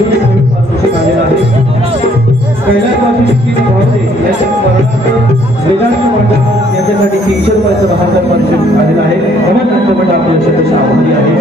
अजून एक नवीन पारितोषिक आलेलं आहे. कैलासवासी श्री भावरे यांच्या स्मरणार्थ वेदांत मंडळ यांच्यासाठी 300 रुपयाचं बहादर पारितोषिक आलेलं आहे. भवन नाट्यमंडळ आपल्या लक्षात आभारी आहे.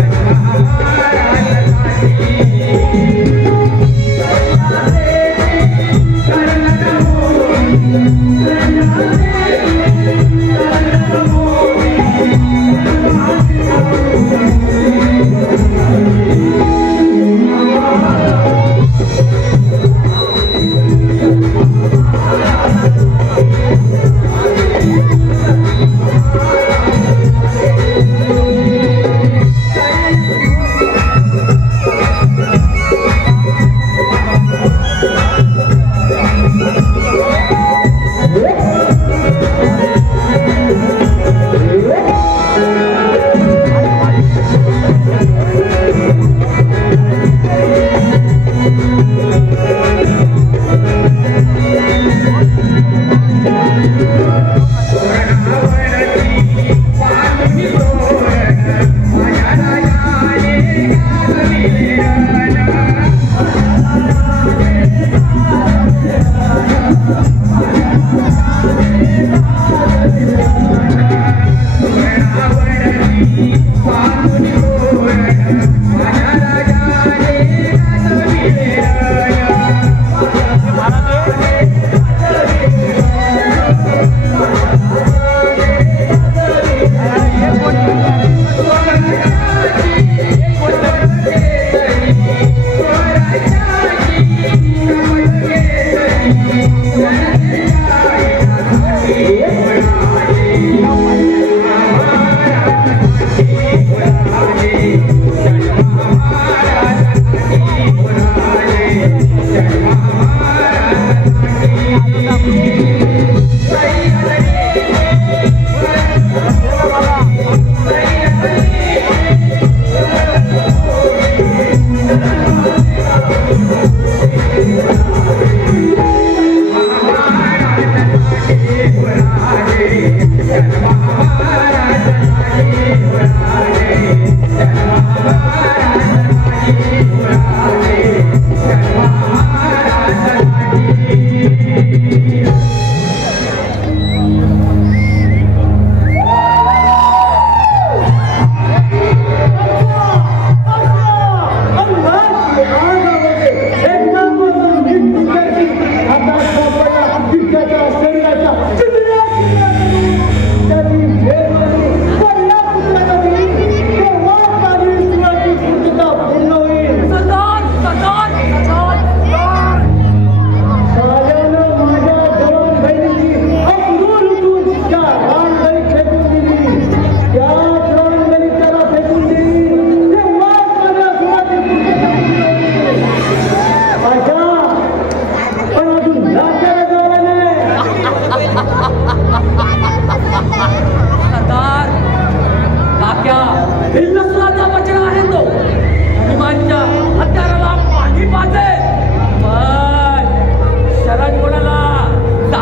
जय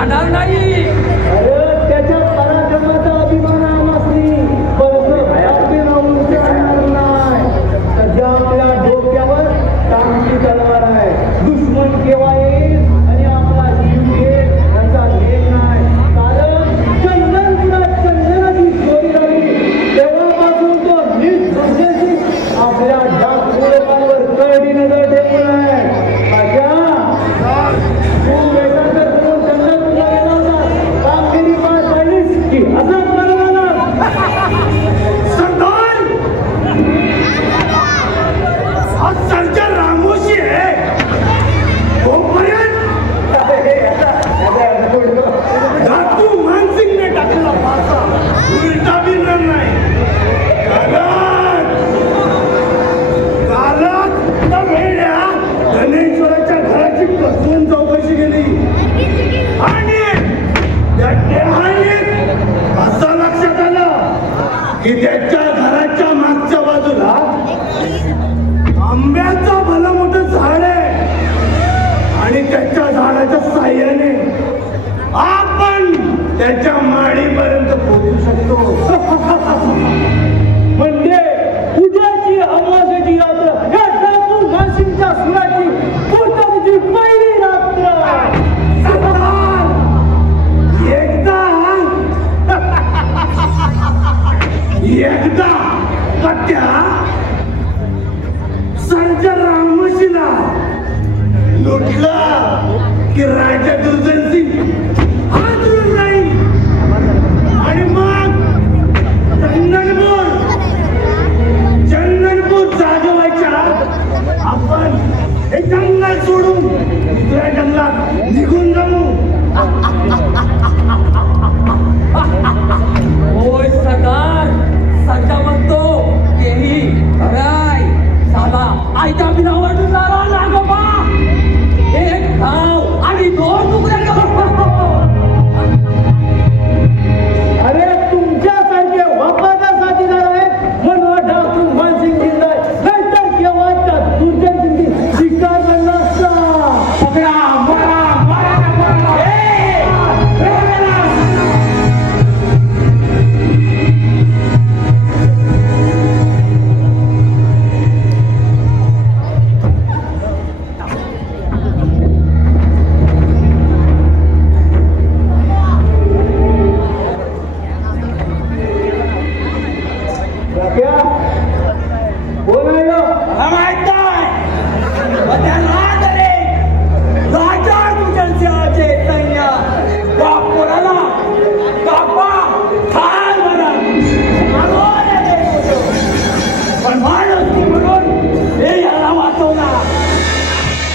जाणार नाही. अरे त्याच्या पराक्रमाचा अभिमान आम्हासनी राहून चालणार नाही. सध्या आपल्या डोक्यावर टांगती तलवार आहे. दुश्मन केव्हा येईल आणि आपला जीव घेईल याचा भेद नाही. कारण चंदनाची चोरी झाली तेव्हापासून तो निष्ठेशी आपल्या डाकू लोकांवर कडी नजर ठेवून आहे. अशा तू वेगाचं करून चंदन तुझा गेला होता. कामगिरी पार पडलीस की असं करवाला सरदार हा सर्जन रामोशी आहे. धातू मानसिंगने टाकला पासा उलटा बिनणार नाही. कालात वेड्या धनेश्वराच्या घराची कसून चौकशी केली आणि त्या टेहाळीत असं लक्षात आलं की त्याच्या घराच्या मागच्या बाजूला आंब्याचं भलं मोठं झाड आहे आणि त्याच्या झाडाच्या साह्याने आपण त्याच्या माडीपर्यंत पोहोचू शकतो. म्हणजे उद्याची अमावास्येची रात्र या डाकू मानसिंगच्या सुराची पोटाची पहिली रात्र. एकदा पट्ट्या सर्जन रामोशीला लुटला की राजा दुर्जन सिंग हातरून नाही आणि मग चंदनपूर जागवायच्या आपण हे जंगल सोडून दुसऱ्या जंगलात निघून जाऊ. होय सरदार, सध्या म्हणतो तेही खराय. साला आयत्या बिनावर डुलारा नागोबा एक धाव आणि दोन तुकडे करून. अरे तुमच्यासारखे वफादार साथीदार आहेत म्हणून डाकू मानसिंग जिंदा आहे. नाहीतर केव्हा त्या दुर्जन सिंगची शिकार बनला असता.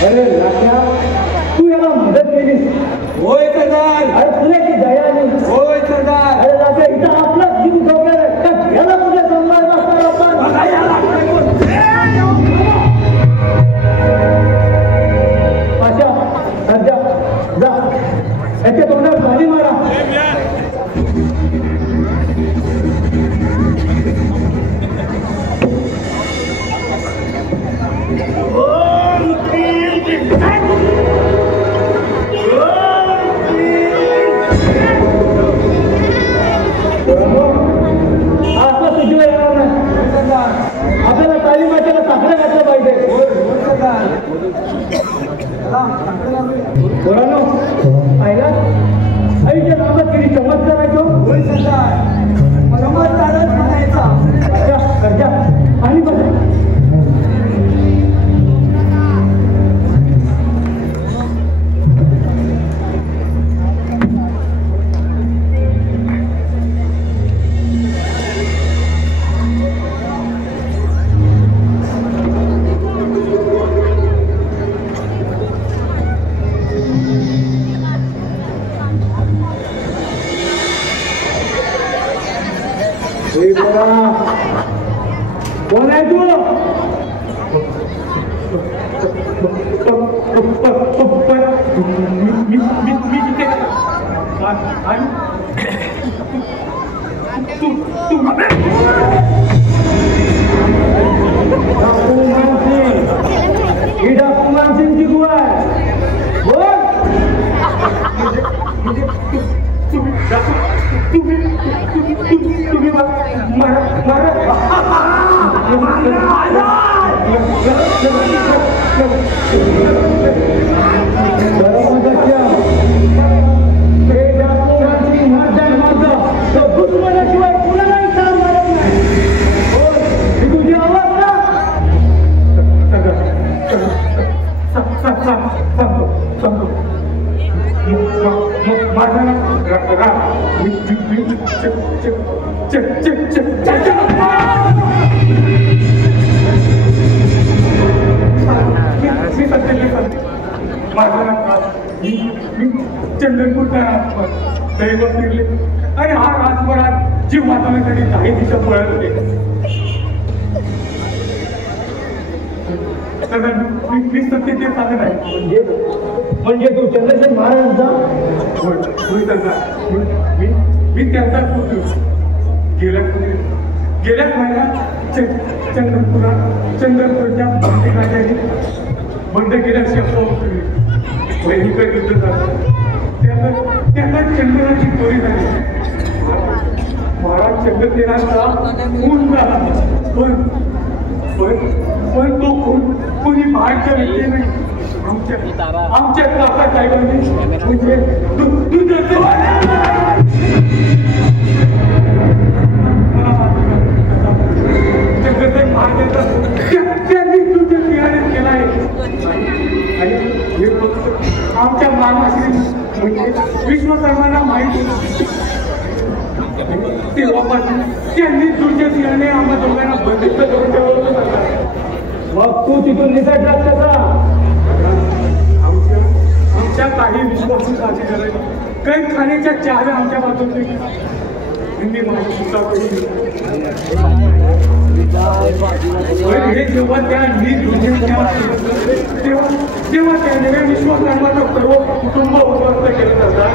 अरे राख्या तू याला मदत केलीस. होय सरदार. अरे तुझ्याची दया नाही. होय सरदार. अरे राख्या इथं आपला जीव ठोकेल याला तुझ्या सांभाळत असणार आपण. अच्छा सध्या जा याच्या तोंडात भाजी मारा. आपल्याला तालीमाच्या साखळ्या घातल्या पाहिजे. पोरांनो पाहिला आईच्या नावात किती चमत्कार आहे तो. चमत्कारच म्हणायचा. कर्जा आणि बघा कोण आहे तू? डाकू मानसिंगची गुहा आहे. बोल दुश्मनाशिवाय कुणालाही ठार मारत नाही. ही तुझी अवस्था. सांगतो माझा चंद्रपूरचा दैव फिरले आणि हा राजभरात जीव वाचवण्यासाठी काही दिवस पळत होते. मी सत्तेचे साधन आहे. म्हणजे तू चंद्रशेखर महाराजांचा. मी त्यांचाच होतो. गेल्या महिन्यात चंद्रपूरच्या बंद केल्या शब्द वैनिकर युद्ध झालं. त्यांना चंद्राची चोरी झाली. महाराज चंद्रसेनाचा खून झाला. पण तो कोणी बाहेरच्या व्यक्तीने आमच्या काका साहेबांनी म्हणजे त्यांनी तुझ्या सिंहाने केला आहे. आणि हे फक्त आमच्या मानवाशी म्हणजे विश्वकर्मांना माहिती तेव्हापासून त्यांनी तुझ्या सिंहाने आम्हा दोघांना बंदिस्त करून ठेवलं. मग तू तिथून निसटलास कसा. आमच्या काही विश्वासू साथीदार काही खाण्याच्या चाव्या आमच्या बाजूने हिंदी माझी सुद्धा हे जेव्हा त्या तेव्हा त्याने विश्वकर्माचं सर्व कुटुंब उद्ध्वस्त केलं जातात.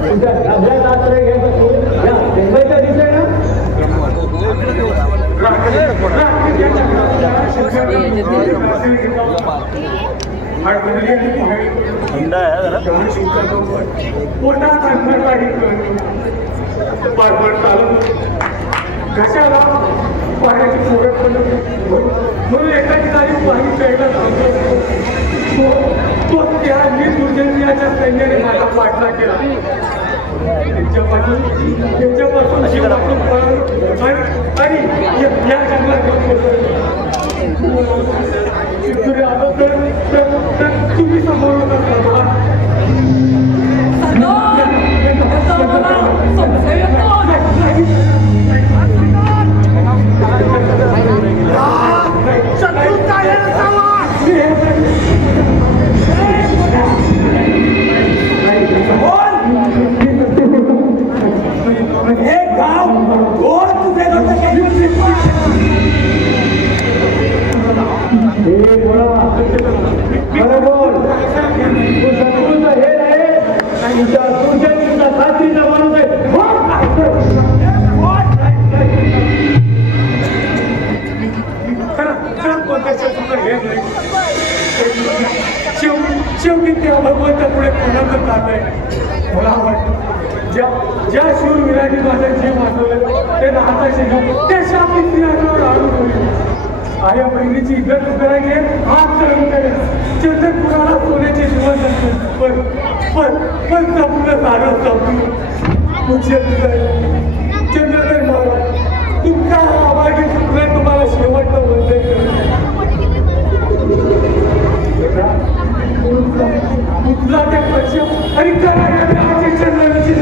तुझ्या घाबऱ्यात आश्रय घ्यायचा सोडून या मुंबईचा दिसतोय ना. कशाला पाण्याची सोडत म्हणून एका ठिकाणी पाणी प्यायला तो त्या दुर्जन्याच्या सैन्याने माझा पाठला केला. त्याच्यापासून आणि या जंगलात आलो तर तुम्ही समोर शेवटी त्या भगवंता पुढे कोणाचं चाललंय. मला वाटतं ज्या शूरवीरांनी माझं जीव वाचवलं ते नाता शिकव त्या शापी सिंहावर आणून होईल. आया बहिणीची इज्जत करायची हात करून करेल. चंद्रपुराला सोन्याचे जीवन असते पण संपूर्ण सारं संपून चंद्रधर महाराज तुमचा आभागी चुकले तुम्हाला शेवटचं वंदन करतो. कुठला त्या पक्ष आणि करायची चंद्राची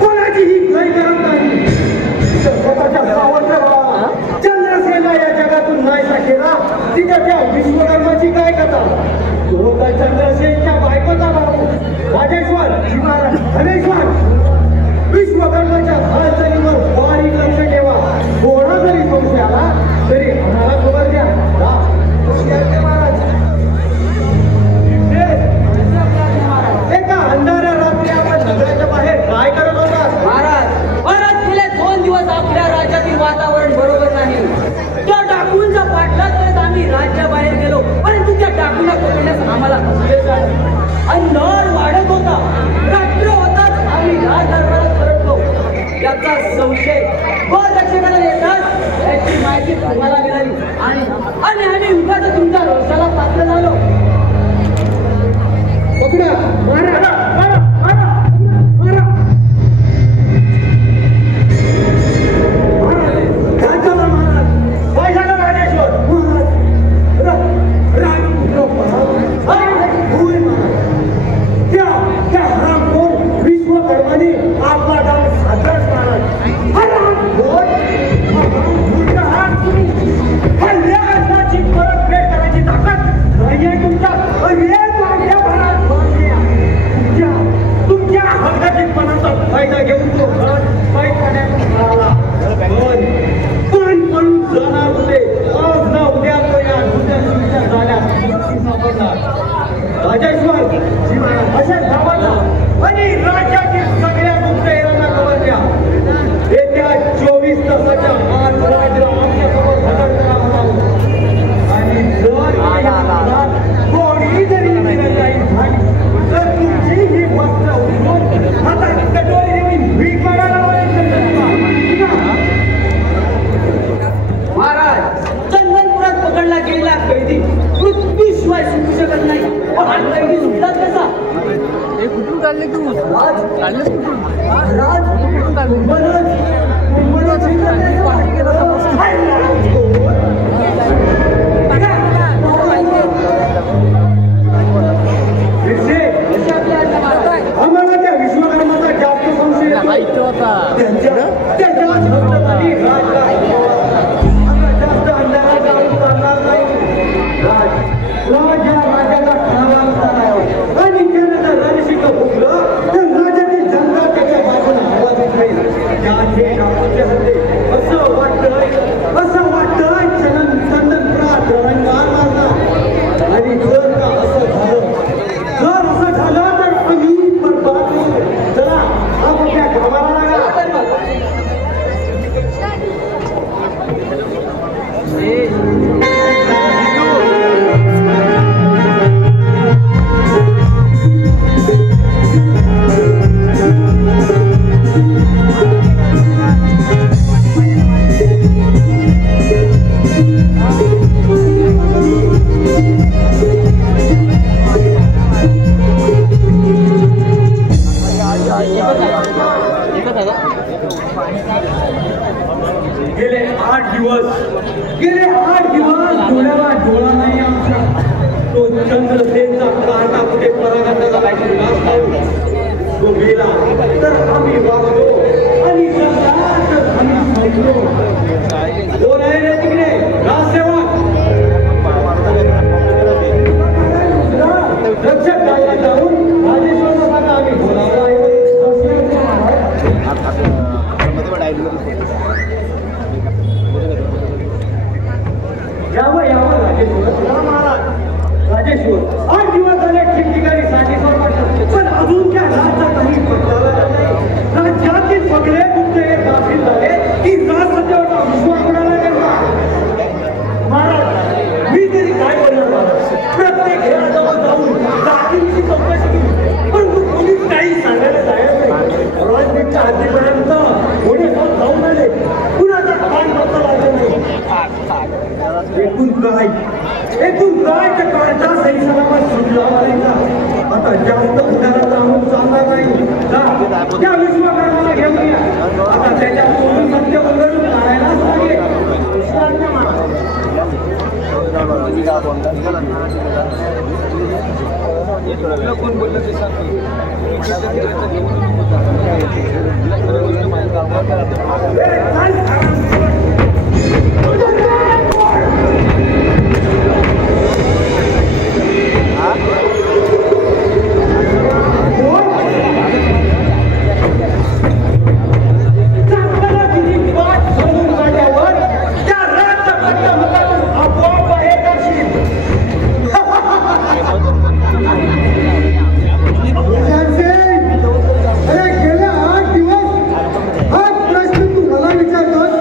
कोणाचीही काही करत नाही स्वतःच्या जायची तुम्हाला मिळाली आणि उगाच तुमच्या रोषाला पात्र झालो. पकडा, मारा, मारा, मारा, मारा. काय झालं महाराज? काय झालं राजेश्वर? त्या हरामखोर विश्वकर्माने आपला डाव साजराच महाराज. हरामखोर हल्ल्या अर्जाची परतफेड करायची ताकद नाहीये तुमच्या. तुमच्या हलगर्जीपणाचा फायदा घेऊन तो वाईट पाण्यात आला. पण पळून जाणार होते. आज ना उद्या तो या दुसऱ्या झाल्या सापडणार. राजेश्वर अशा गावाला आणि राज्यातील सगळ्या गुप्तहेरांना खबर द्या. येत्या 24 तासाच्या आत राज्य आमच्यासमोर हजर करा म्हणावं. आणि जर कोणी जरी काही झाली तर तुमची ही वस्त्र उचलून आता कटोरी भीक मागायला महाराज, चंदनपुरात पकडला गेलेला कैदी मृत्यूशिवाय सुटू शकत नाही. पण कैदी सुटतात कसा? कुठून काढले तू? काढलेस कुठून? राज कुठून काढले? आम्हाला त्या विश्वकर्माचा जास्त संशय होता जास्त अंधारात जाऊन चालणार नाही. राज्याचा ठरावा असताना आणि त्यानं जर रणशिक फुगलं तर राज्यातील जनता त्याच्या बाजूने आवाज उठवेल. असं वाटतंय चंदनपुरात रंगार मारला. आणि जर असं झालं तर आम्ही बरबाद होऊ. चला आपल्या कामाला लागा. गेले 8 दिवस डोळ्याला डोळा नाही आमचा. तो चंद्रसेनचा काटा कुठे परागंधाचा तो गेला तर आम्ही वागलो आणि तर आम्ही समजलो. कोण आहे रे तिकडे? राजसेवक रक्षक गायला जाऊन राजेश्वरला सांगा आम्ही बोलावला आहे. यावं राजेश्वर. राजेश्वर 8 दिवस झाले ठिकठिकाणी साठीसोड वाटत, पण अजून त्या राजचा काही पत्ता नाही. राज्यातील सगळे गुप्तहेर दाखल झाले की राज सध्यावर विश्वास कोणाला गेला. महाराज मी तरी काय बोलणार? प्रत्येक घराजवळ जाऊन जातीची चौकशी केली पण कोणीच काही सांगायला जायला नाही. राजनीतीच्या हद्दीपर्यंत कोणी जाऊन आले. कुणाचा कान बद्दल लागलं नाही. एकूण काय त्या काळचा सही सलामत सुटला नाही का? आता जास्त उदाहरण राहून चालणार नाही. त्या विश्वकर्माला घेऊन या. आता त्याच्यातून सत्य उलगडून काढायलाच लागेल. कोण बोललं ते गेल्या 8 दिवस हा प्रश्न तू मला विचारतोस.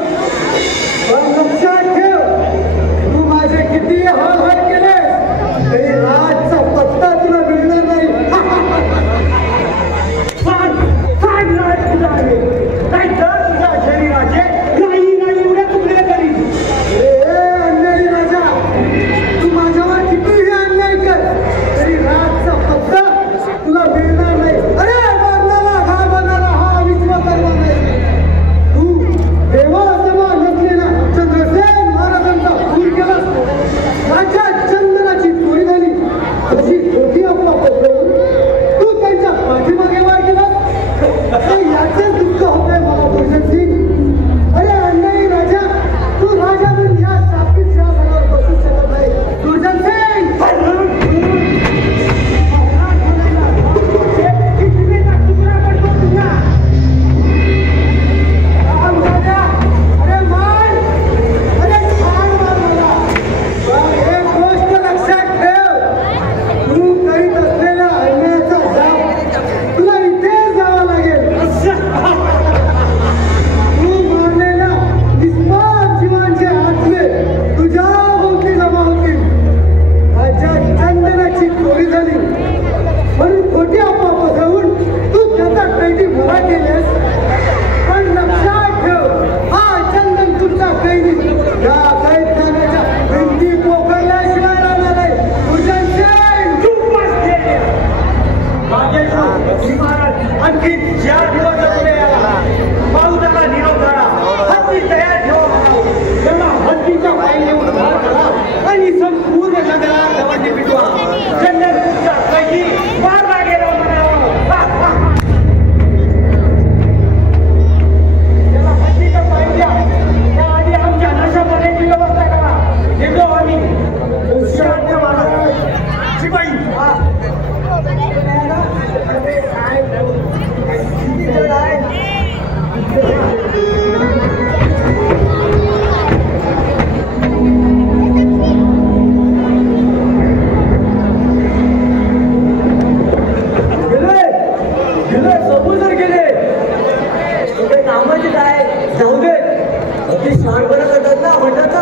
दार बरं करतात ना म्हणतात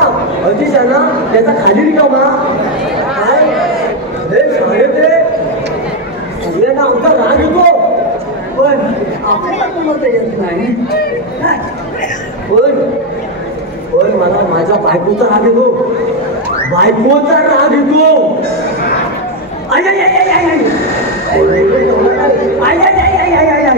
अतिशाना त्याचा खाली रिकामा काय साहेब रे सगळ्यांना आमचा राग येतो पण आपल्याला कोणाचं येत नाही पण मला माझ्या बायकोचा राग येतो बायकोचा राग येतो आय आय आय आय आय आय आय आय आय आय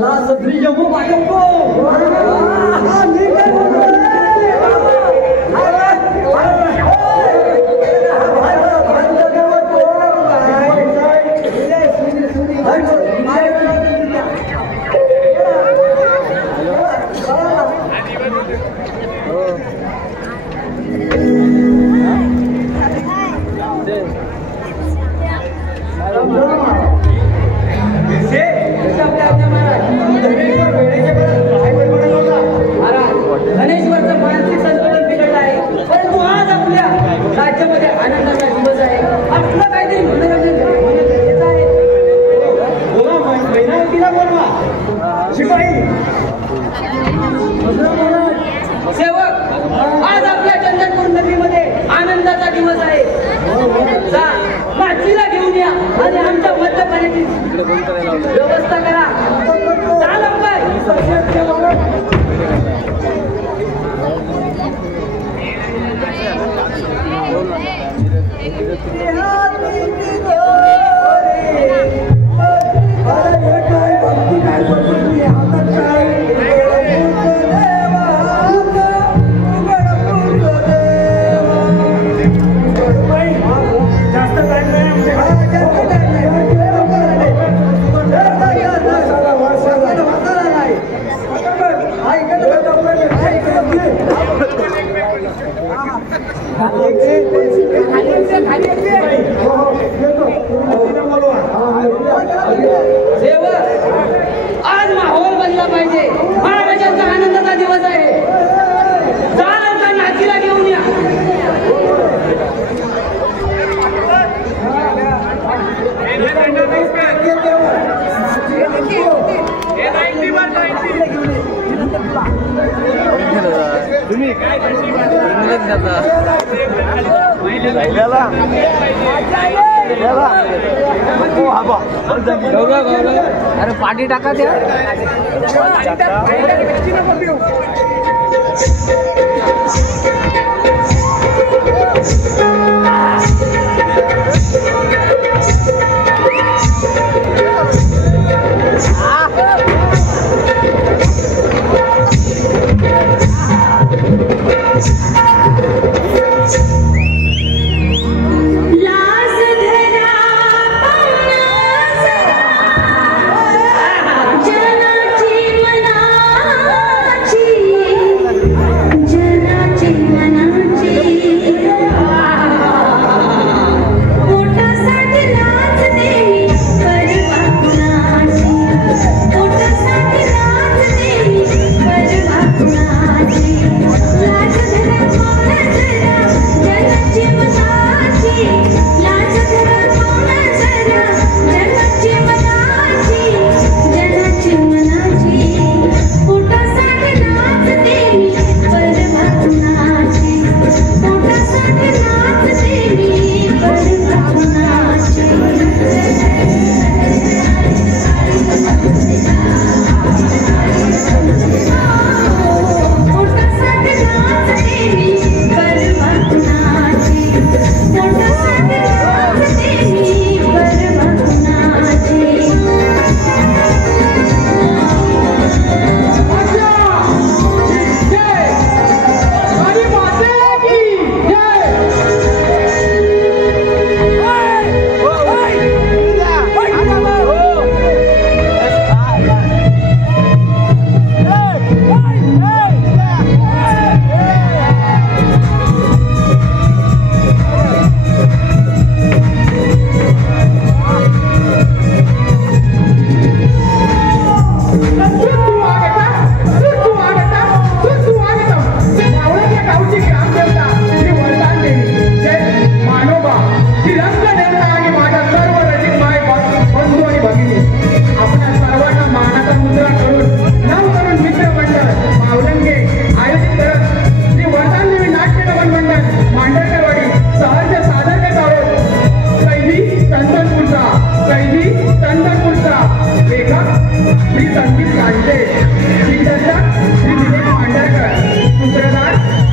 राजासाठी व्यवस्था करा आज माहोल बनला पाहिजे. महाराजांचा आनंदाचा दिवस आहे. चालता नातीला घेऊन या. तुम्ही काय अरे पाठी टाका द्या.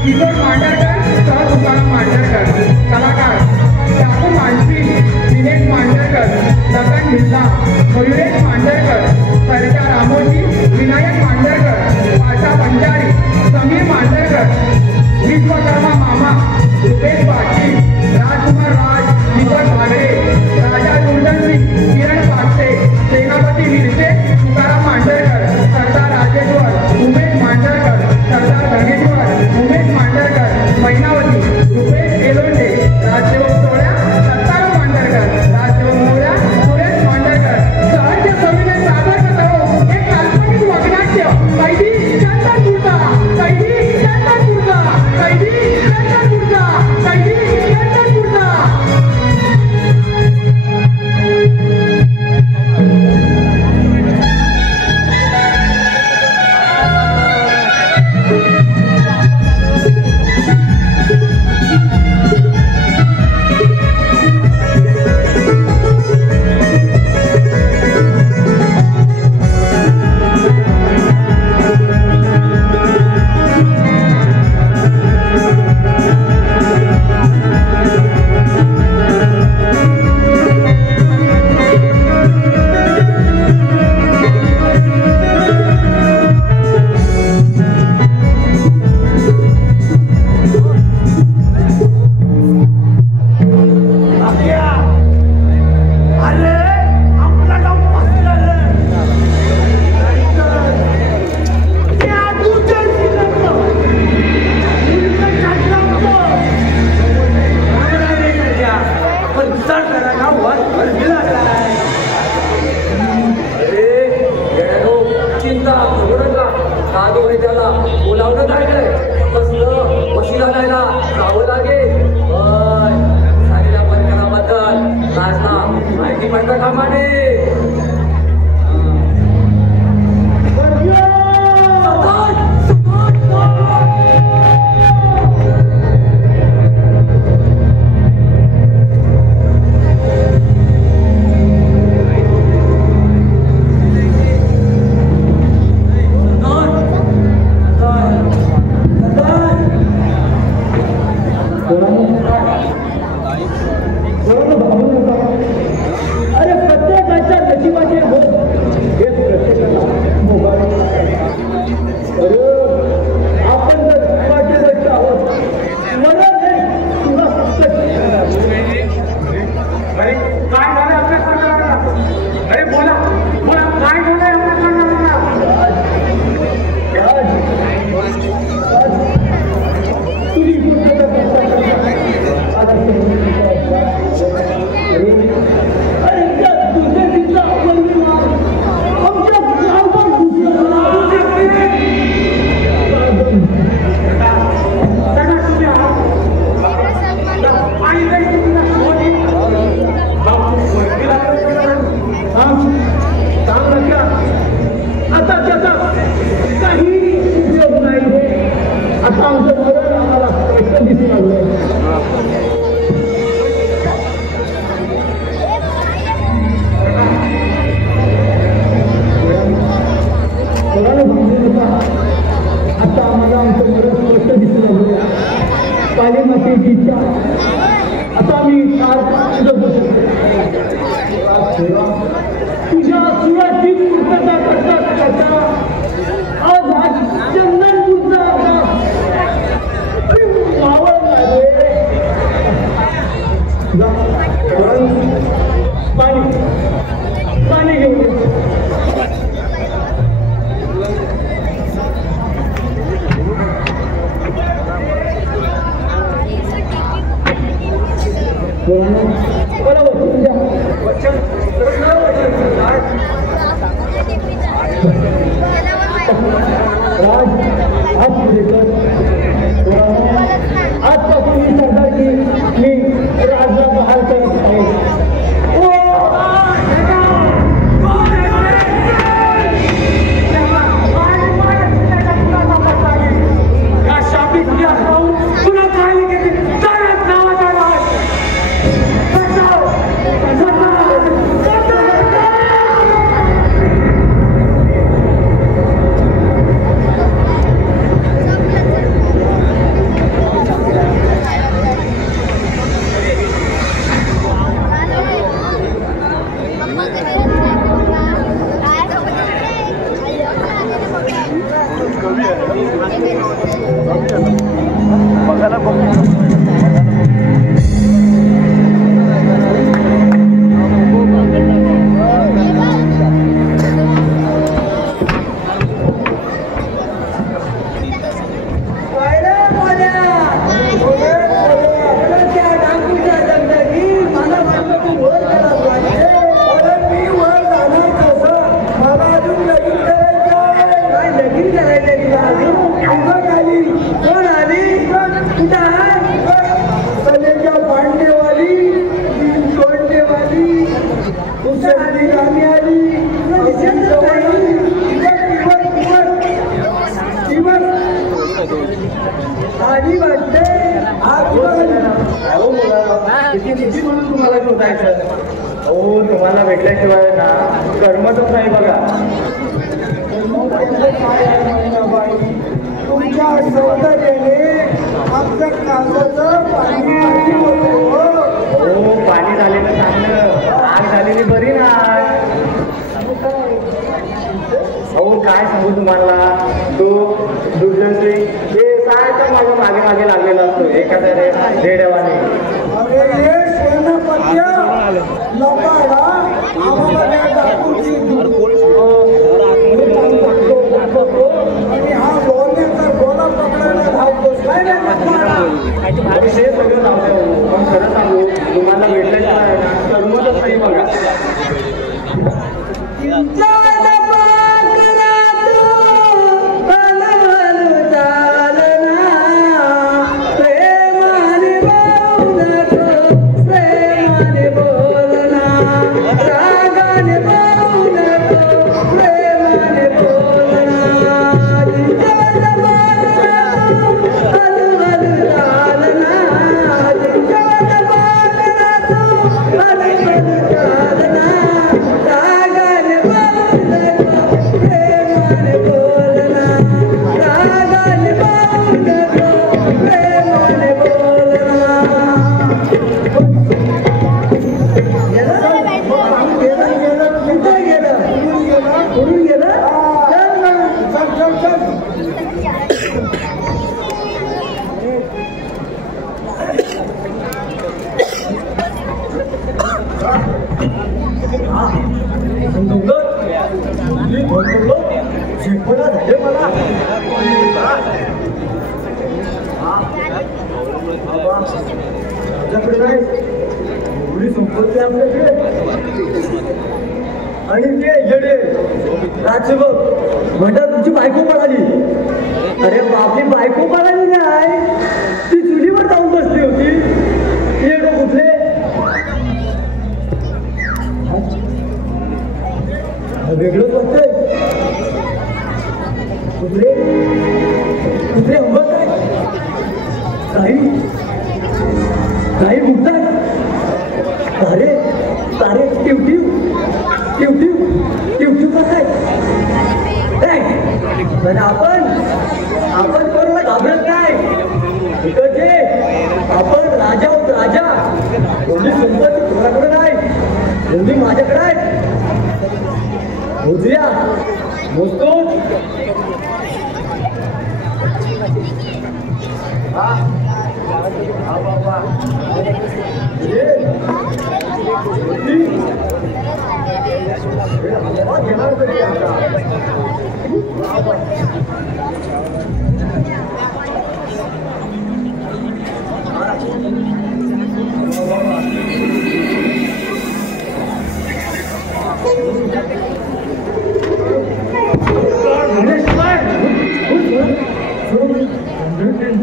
किशोर मांडरकर सह तुकाराम मांडरकर. कलाकार शाकू मानसी, दिनेश मांडरकर, लखन भिल्ला, मयुरेश मांडरकर, सरजा रामोजी, विनायक मांडरकर, पाशा पंजारी, समीर मांडरकर, विश्वकर्मा मामा, रुपेश पाटील, राजकुमार राज, दीपक भागरे, राजा दुर्जन सिंग, किरण पागसे, सेनापती विरसे, तुकाराम मांडरकर, सरदार राजेश्वर, उमेश मांडरकर, सरदार धनेश्वर, उमेश मांडरकर, मैनावती, रुपेश एलोंडे, राजसेवक सोहळ्या, सत्ताराम मांडरकर, राजसेवक मोहऱ्या, सुरेश मांडरकर. साहित्य सभेने सादर करतो एक काल्पनिक वगनाट्य कैदी चंदनपूरचा, कैदी चंदनपूरचा, कैदी चंदनपूरचा, कैदी चंदनपूरचा. बघायला बघ तुम्हाला शोधायचं. हो, तुम्हाला भेटल्याशिवाय ना कर्मच नाही बघा. तुमच्या सौंदर्याने आमच्या काळजाचं पाणी होतं. हो, पाणी झालेलं चांगलं, आग झालेली बरी नाही. अहो काय सांगू तुम्हाला, तो दुर्जन सिंग हे सारखं माझ्या मागे मागे लागलेला असतो एखाद्या रेड्यावाने. अरे ये सेनापत्या लपाडा आम्हाला टाकूची आणि हा बोलण्याचा गोला पकडायला धावतोस काय रे लपाडा. आणि हे सगळं लावलं. पण खरं सांगू तुम्हाला भेटल्याशिवाय ना कर्मच नाही बघा. आणि ते येडे राजसेवक म्हणतात तुमची बायको पळाली. अरे बापली बायको पळाली नाही, ती चुलीवर जाऊन बसली होती. येडो कुठले वेगळंच वाटतंय. कुठले कुठले अंबत आहे काही काही बुकतात. अरे तारे टिवटिव टिवटिव टिवटिव काय आपण कोणाला घाबरत नाही. इकडचे आपण राजा होत. राजा एवढी संपत्ती कोणाकडे नाही, एवढी माझ्याकडे आहे. मोजूया मोजतो.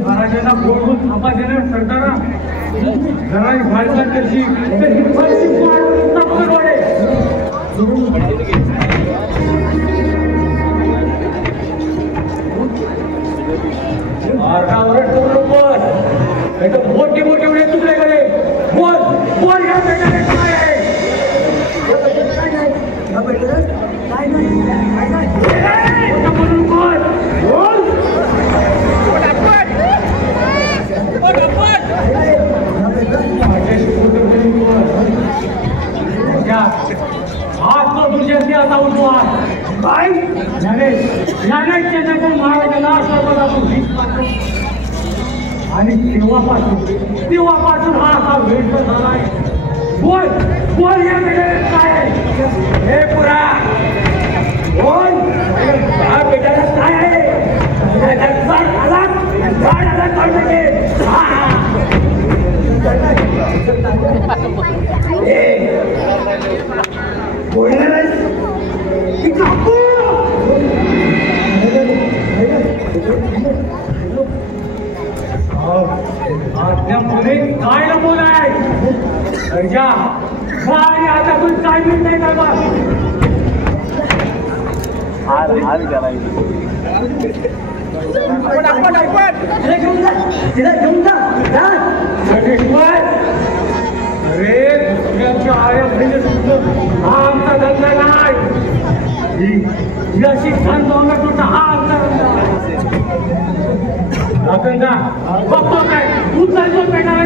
महाराजांना बोलून थांबा देणार सरकारा जरा व्हायचा कशी मार्गावर मोठे मोठे उडे तुझ्याकडे बोल बोल ह्या बेटाने काय आहे. हात तो तुझ्याशी आणि तेव्हापासून हा असा भेट झालाय. बोल बोल या बेटाला काय आहे? हे पुरा बोल हा बेटाला काय आहे? बोलणार आहेस की कापू? आज्ञापुढे काय नको नाही अर्जा आणि आता पण काय मिळत नाही का बा? अरे दुसऱ्याच्या आया बहिणी सुद्धा हा आमचा धंदा नाही. ही अशी धन दोंगा सुद्धा हा आमचा धंदा. बघतो काय उचलतो पेटाला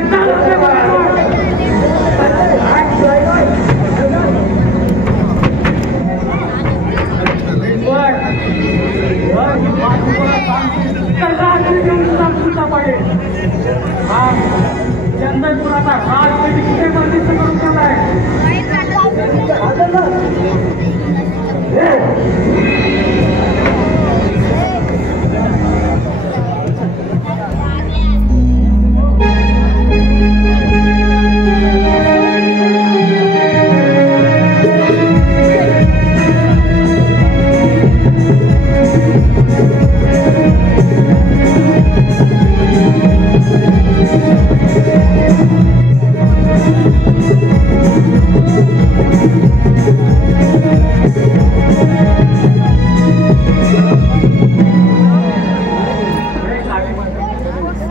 चंदनपुराचा राजपेटी कुठे बंदिस्त करून ठेवलाय.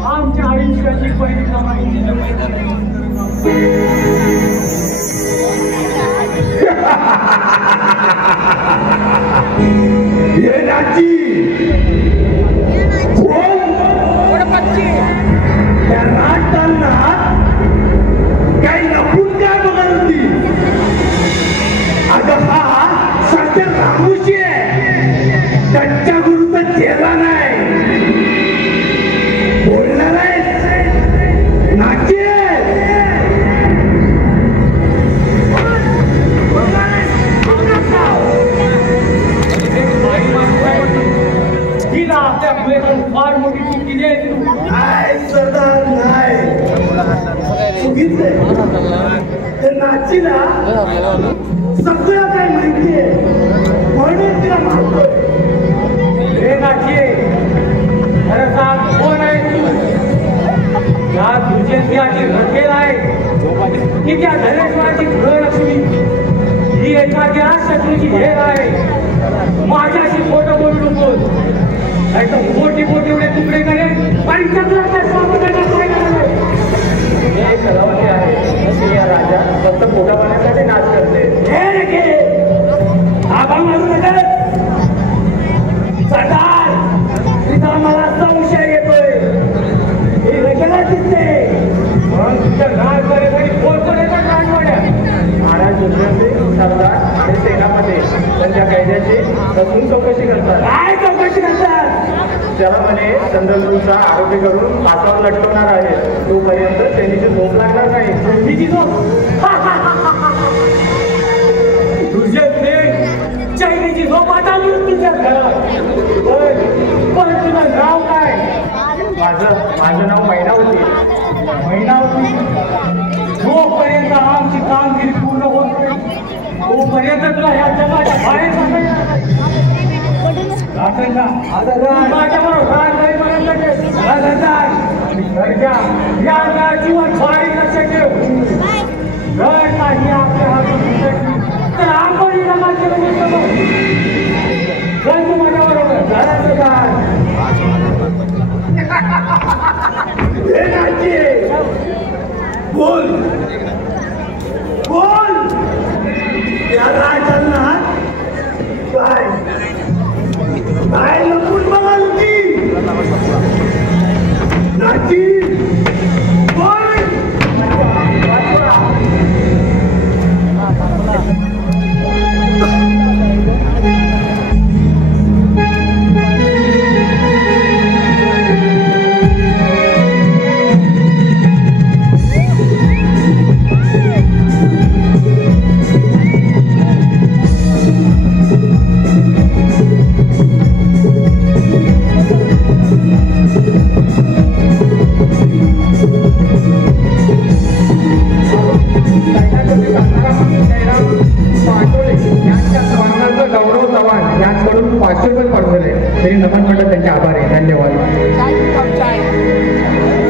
आमच्या आयुष्याची पहिली कमाई काही लपून काय बघत होती? अगं हा सध्या रामूशी आहे. त्यांच्या गुरुचा चेला नाही. बोलणार आहे नाचे तिला आपल्या मुलाकडून फार मोठी चुकी द्यायची. नाही सरदार नाही चुकीचं ते नाचीला सगळं काय माहितीये म्हणून तिला मारतोय. हे नाचे खरं सांग कोण आहे तू? या दुर्जन्याची रखेल आहे की त्या धनेश्वराची गृहलक्ष्मी ही एखाद्या शत्रूची हेर आहे. माझ्याशी खोटं बोलू नकोस नाही तर मोठी मोठी एवढे तुकडे करेल आणि चंद्राच्या स्वागताला काय करावे? हे कलावती आहे या राजा फक्त पोटा पाण्यासाठी नाच करते. हे रे आबा मारू नका सरदार. तिचा मला संशय येतोय. ही रखेला दिसते म्हणून तुझ्या घाट करेसाठी फोन करायचा कानवाड्या. महाराज दुसऱ्यांचे सरदार आणि सेनामध्ये त्यांच्या कैद्याची कसून चौकशी करतात. काय चौकशी करतात? त्याला म्हणे चंद्रपूरचा आरोपी करून पासावर लटकवणार आहे. तोपर्यंत सेनेची झोप लागणार नाही. तिची झोप तुझे चैनीची झोप आता तुझ्या घरात. पण तुझं नाव काय? माझं नाव मैनावती. मैनावती. जोपर्यंत आमची कामगिरी पूर्ण होत नाही तोपर्यंत तुला ह्या जगाच्या बाहेर माझ्याबरोबर या जीवन भारी लक्ष ठेव. घर नाही आपल्या हातून तर आपण माझ्या माझ्याबरोबर घराचं काय बोल बोल त्या राजांना काय काय लपून बघाल ती मंडळ त्यांचे आभार आहे. धन्यवाद.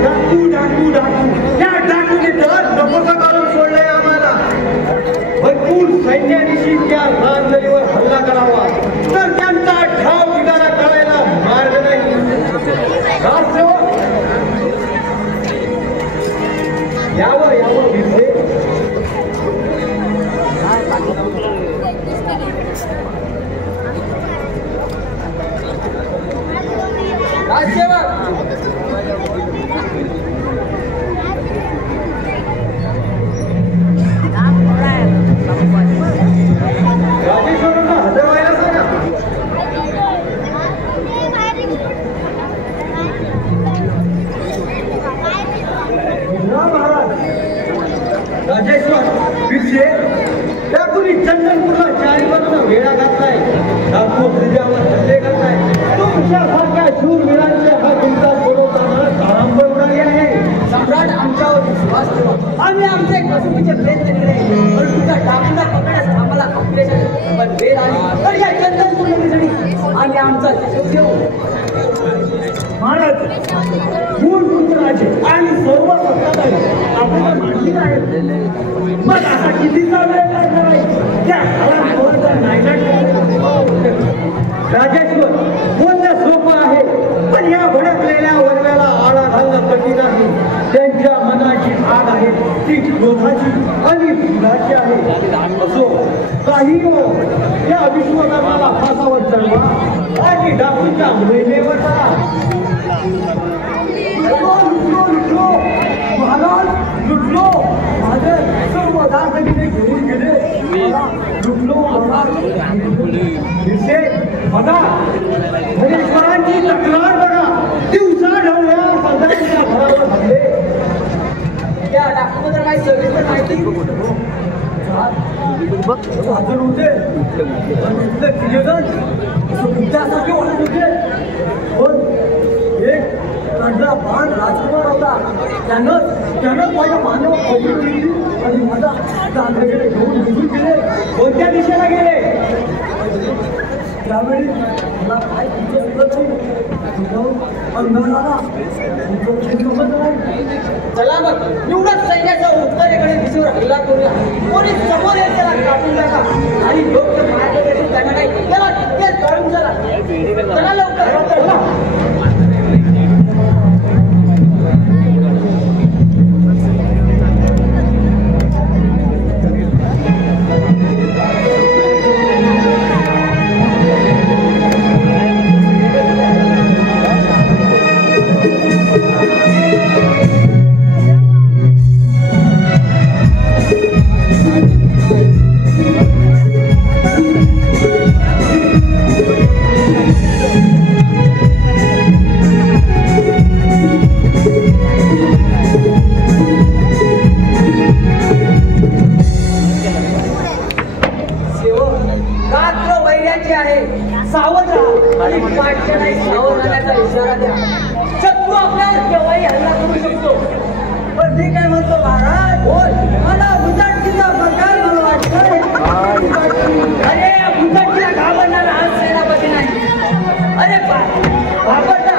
डाकू डाकू डाकू या डाकूने तर नकोसा काढून सोडलंय आम्हाला. भरपूर सैन्यानिशी त्या राजनदीवर हल्ला करावा तर त्यांचा ठाव ठिकाणा कळायला मार्ग नाही. राजसेवक यावं यावं भिडले. राजेश्वरांना हजर व्हायला सांगा. महाराज राजेश्वर विषय त्या कुणी चंदनपूरला चारी बाजूला वेळा घातलाय. डाकू हल्ल्यावर हल्ले करताय. तुमच्यासारख्या शूरवीरांचे हा तुमचा सोडवताना तारांबळ उडाली आहे. सम्राट आमच्यावर विश्वास ठेवा. आम्ही आमचे कसोटीचे प्रयत्न केले पण तुझ्या डाकूला पकडण्यास आम्हाला अपयश पण वेळ आली तर या चंदनपूर नगरीसाठी आम्ही आमचा शोध घेऊ. महाराज मूळ पुत्राचे आणि सर्व सत्ताधारी आपल्याला मांडली आहेत. मग आता कितीचा वेळ लागणार आहे त्या हलाखोराचा नायनाट राजेश्वर बोलणं सोपं आहे पण या भडकलेल्या वर्गाला आळा घालणं कठीण आहे. त्यांच्या मनाची आग आहे ती क्रोधाची आणि क्रोधाची आहे. असो काही हो या विश्वकर्माला फासावर चढवा आणि डाकूच्या महिमेवर लुटलो महाराज लुटलो. माझे सर्व दागिने घेऊन गेले. लुटलो बघा धनेश्वरांची तक्रार बघा. दिवसा ढवळ्या सगळ्यांच्या घरावर हल्ले. त्या डाकूबद्दल काही सविस्तर माहिती हजर होते तुमच्यासारखे वाटत होते. पण एक काढला बाण राजकुमार होता. त्यानं माझ्या मानव पकडली आणि माझा दांडगेले घेऊन निघून गेले. कोणत्या दिशेला गेले त्यावेळी मला काय अंगाला चला मग एवढंच सैन्याच्या उत्तरेकडे दिशेवर हल्ला करूया. कोणी समोर येत त्याला कापून टाका आणि योग्य मार्गदर्शन त्यांना नाही त्याला तेच करून चला. चला लवकर. सावध राहा आणि पाठच्या नाही सावध राहण्याचा इशारा द्या. शत्रू आपल्यावर केव्हाही हल्ला करू शकतो. पण मी काय म्हणतो महाराज बोल मला भुजाटकीचा प्रकार मला वाटतोय. अरे भुजाटकीला घाबरणारा हा सेनापती नाही. अरे घाबरला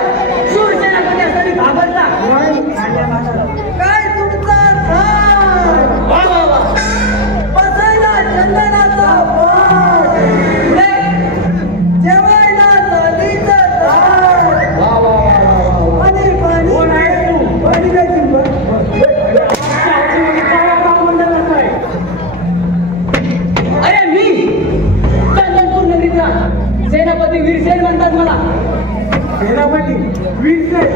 शूर सेनापती असताना घाबरला काय तुमचा वा वा वा बसायला चंदनाचा जेवायला चालीचं झाड आणि पाणी अरे मी चंदनपूर नगरीचा सेनापती वीरसेन म्हणतात मला. सेनापती वीरसेन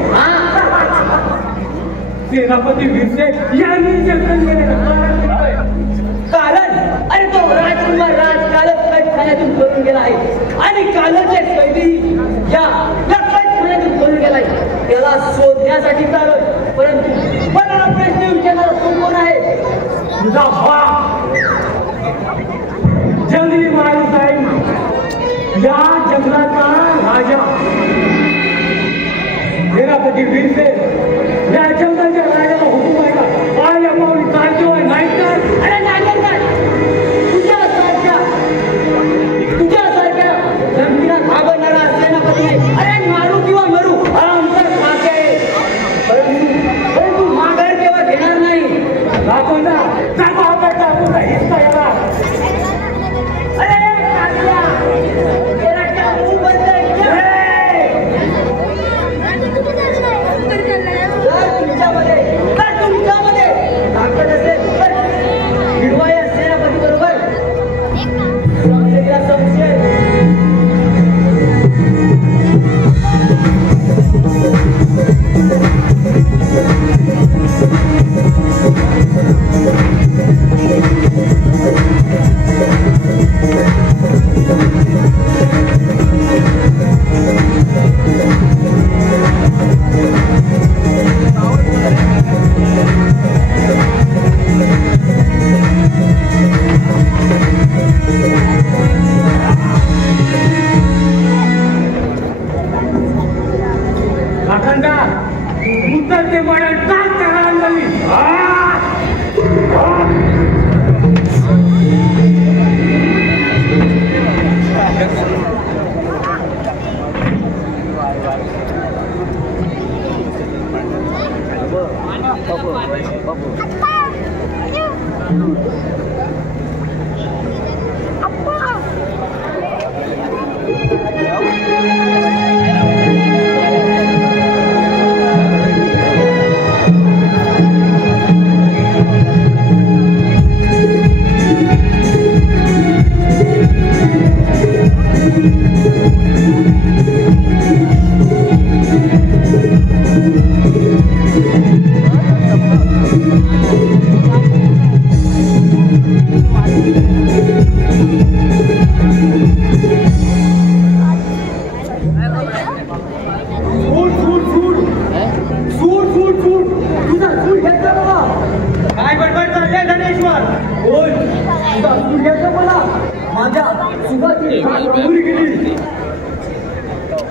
सेनापती वीरसेन यांनी कारण अरे तो राजकुमार राज कालच कैदखान्यातून पळून गेला आहे आणि कालच एक कैदी या कैदखान्यातून पळून गेलाय. त्याला शोधण्यासाठी चालत परंतु मला प्रश्न विचारणारा तो कोण आहे? तुझा जंगली माळीसाहेब या जंगलाचा राजा सेनापती वीरसेन या जंगलाच्या राजाचा हुकूम आहे का? आया पाऊल काढतो नाही तर अरे नागरिक तुझ्यासारख्या जंगीला घाबरणारा सेनापती अरे अखंडा उतर ते मला टाक करा अंगली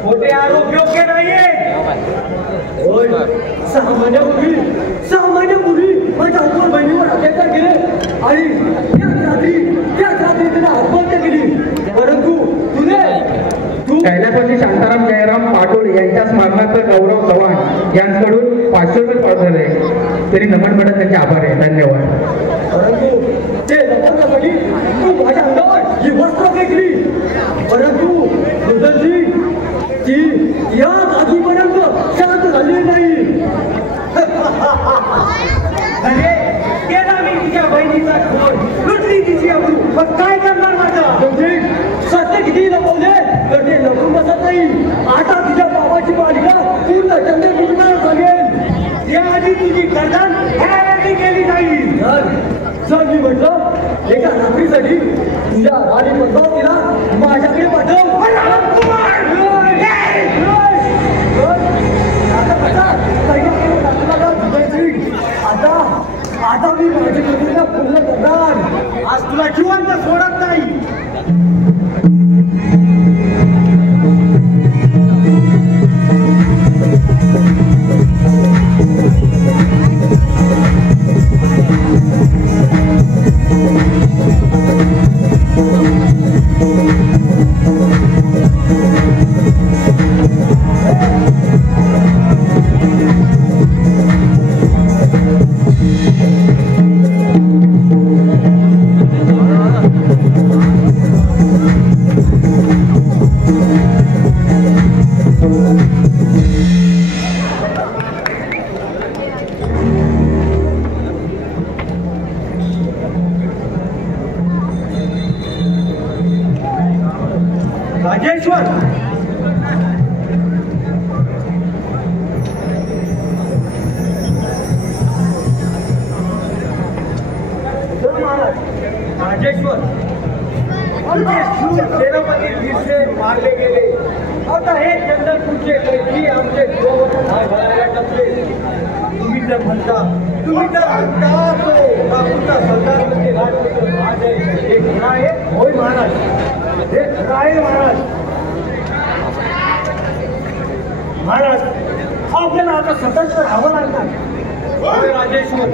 खोटे आरोप योग्य नाहीये. सामान्य मुली माझ्या अजून बहिणीवर अत्याचार केले आणि त्याच रात्री तिने आत्महत्या केली. परंतु कैलासवासी शांताराम जयराम पाटोळ यांच्या स्मरणार्थ गौरव चव्हाण यांच्याकडून 500 रुपये पाठवले. तरी नमन म्हणत त्यांचे आभार आहे. धन्यवाद. परंतु ते लपवण्यासाठी तू माझ्या अंगावर ही वस्त्र फेकली. परंतु रुदनजी ती या आधीपर्यंत शांत झाली नाही. अरे केला मी तिच्या बहिणीचा खोड लुटली तिची अबरू. मग काय करणार माझं? सत्य किती लपवले तर ते लपून बसत नाही. आता तिच्या बाबाची मालिका पूर्ण चंद्रपूर्ण सांगेल. त्याआधी तुझी गर्दन ह्याआधी केली जाईल. जर मी म्हटलं एका रात्रीसाठी तुझ्या राणी पद्मावतीला माझ्याकडे पाठव. आता मी माझी मुलीला पूर्ण करणार. आज तुला जिवंत सोडत नाही. राजेश्वर राजेश्वर सेनापती फिरसे मारले गेले. आता हे चंद्रपूरचे कैदी आमचे टपले. तुम्ही तर म्हणता सरकार म्हणजे राजपुत्र हे खरं आहे. होय महाराज, हे खरं आहे महाराज. महाराज आपल्याला आता सतर्क राहावं लागणार. राजेश्वर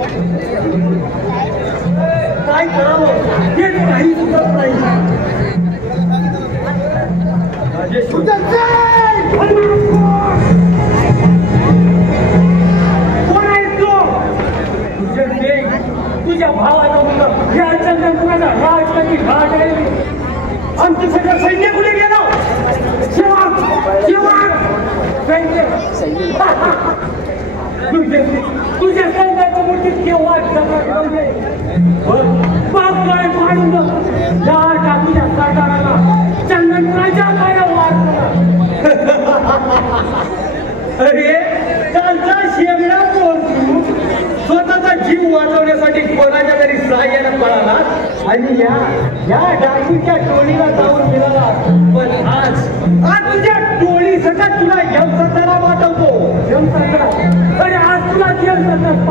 काय करावं हे काही सुचत नाही. राजेश्वर कोण आहे तो? तुझ्या भावाचा मुलगा या चंद्रपुराचा राजकाची घाट आहे. आमचं सगळं सैन्य कुठे गेलं? तुझ्या सैन्याच्या मूर्तीत केव्हा काय मारून या टाकीच्या सरदाराला चंदनपुराच्या काय वाट. अरे त्यांचा शेगडा पोहोचू स्वतःचा जीव वाचवण्यासाठी कोणाच्या तरी सहाय्याने पळाला आणि या डाकीच्या टोळीला जाऊन मिळाला. पण आज तुझ्या टोळी सकट तुला यमसंताला वाटवतो. अरे आज तुला यमसंतात